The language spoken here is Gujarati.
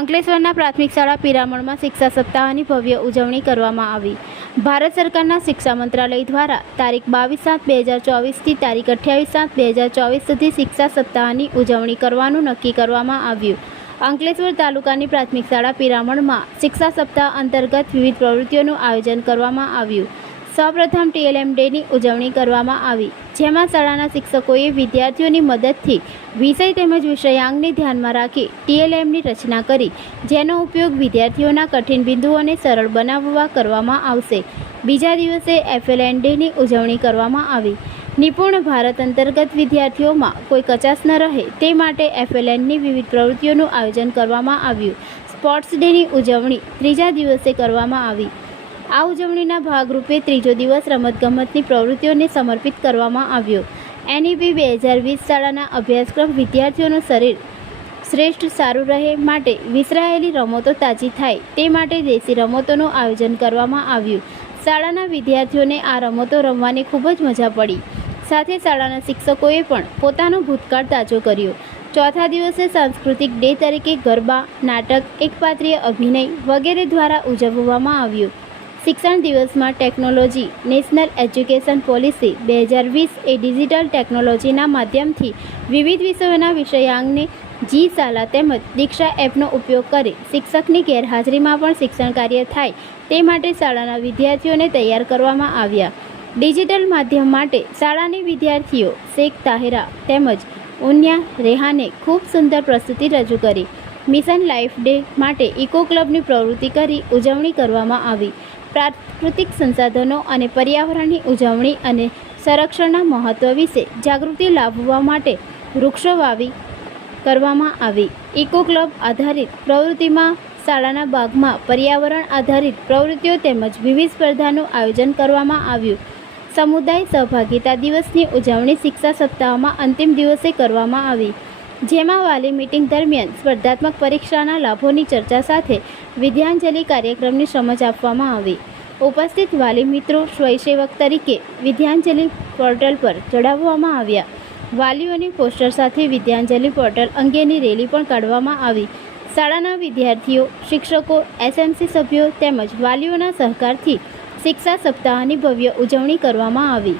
અંકલેશ્વરના પ્રાથમિક શાળા પિરામણમાં શિક્ષા સપ્તાહની ભવ્ય ઉજવણી કરવામાં આવી. ભારત સરકારના શિક્ષા મંત્રાલય દ્વારા તારીખ બાવીસ સાત બે હજાર ચોવીસથી તારીખ અઠ્યાવીસ સાત બે હજાર ચોવીસ સુધી શિક્ષા સપ્તાહની ઉજવણી કરવાનું નક્કી કરવામાં આવ્યું. અંકલેશ્વર તાલુકાની પ્રાથમિક શાળા પિરામણમાં શિક્ષા સપ્તાહ અંતર્ગત વિવિધ પ્રવૃત્તિઓનું આયોજન કરવામાં આવ્યું. સૌપ્રથમ ટીએલએમ ડેની ઉજવણી કરવામાં આવી, જેમાં શાળાના શિક્ષકોએ વિદ્યાર્થીઓની મદદથી વિષય તેમજ વિષયાંગને ધ્યાનમાં રાખી ટીએલએમની રચના કરી, જેનો ઉપયોગ વિદ્યાર્થીઓના કઠિન બિંદુઓને સરળ બનાવવા કરવામાં આવશે. બીજા દિવસે એફએલએન ડેની ઉજવણી કરવામાં આવી. નિપુણ ભારત અંતર્ગત વિદ્યાર્થીઓમાં કોઈ કચાશ ન રહે, તે માટે એફએલએનની વિવિધ પ્રવૃત્તિઓનું આયોજન કરવામાં આવ્યું. સ્પોર્ટ્સ ડેની ઉજવણી ત્રીજા દિવસે કરવામાં આવી. આ ઉજવણીના ભાગરૂપે ત્રીજો દિવસ રમતગમતની પ્રવૃત્તિઓને સમર્પિત કરવામાં આવ્યો. એનઈપી બે હજાર વીસ શાળાના અભ્યાસક્રમ વિદ્યાર્થીઓનું શરીર શ્રેષ્ઠ સારું રહે માટે વિસરાયેલી રમતો તાજી થાય તે માટે દેશી રમતોનું આયોજન કરવામાં આવ્યું. શાળાના વિદ્યાર્થીઓને આ રમતો રમવાની ખૂબ જ મજા પડી. સાથે શાળાના શિક્ષકોએ પણ પોતાનો ભૂતકાળ તાજો કર્યો. ચોથા દિવસે સાંસ્કૃતિક ડે તરીકે ગરબા, નાટક, એકપાત્રીય અભિનય વગેરે દ્વારા ઉજવવામાં આવ્યું. શિક્ષણ દિવસમાં ટેકનોલોજી, નેશનલ એજ્યુકેશન પોલિસી, બે હજાર વીસ એ ડિજિટલ ટેકનોલોજીના માધ્યમથી વિવિધ વિષયોના વિષયાંગને જી શાલા તેમજ દીક્ષા એપનો ઉપયોગ કરી શિક્ષકની ગેરહાજરીમાં પણ શિક્ષણ કાર્ય થાય તે માટે શાળાના વિદ્યાર્થીઓને તૈયાર કરવામાં આવ્યા. ડિજિટલ માધ્યમ માટે શાળાની વિદ્યાર્થીઓ શેખ તાહેરા તેમજ ઉન્યા રેહાને ખૂબ સુંદર પ્રસ્તુતિ રજૂ કરી. મિશન લાઈફ ડે માટે ઇકો ક્લબની પ્રવૃત્તિ કરી ઉજવણી કરવામાં આવી. પ્રાકૃતિક સંસાધનો અને પર્યાવરણની ઉજવણી અને સંરક્ષણના મહત્ત્વ વિશે જાગૃતિ લાવવા માટે વૃક્ષો વાવી કરવામાં આવી. ઇકો ક્લબ આધારિત પ્રવૃત્તિમાં શાળાના બાગમાં પર્યાવરણ આધારિત પ્રવૃત્તિઓ તેમજ વિવિધ સ્પર્ધાનું આયોજન કરવામાં આવ્યું. સમુદાય સહભાગિતા દિવસની ઉજવણી શિક્ષા સપ્તાહમાં અંતિમ દિવસે કરવામાં આવી. જેમાં વાલી મીટિંગ દરમિયાન સ્પર્ધાત્મક પરીક્ષાના લાભોની ચર્ચા સાથે વિદ્યાંજલિ કાર્યક્રમની સમજ આપવામાં આવી. ઉપસ્થિત વાલી મિત્રો સ્વયંસેવક તરીકે વિદ્યાંજલિ પોર્ટલ પર ચડાવવામાં આવ્યા. વાલીઓની પોસ્ટર સાથે વિદ્યાંજલિ પોર્ટલ અંગેની રેલી પણ કાઢવામાં આવી. શાળાના વિદ્યાર્થીઓ, શિક્ષકો, એસએમસી સભ્યો તેમજ વાલીઓના સહકારથી શિક્ષા સપ્તાહની ભવ્ય ઉજવણી કરવામાં આવી.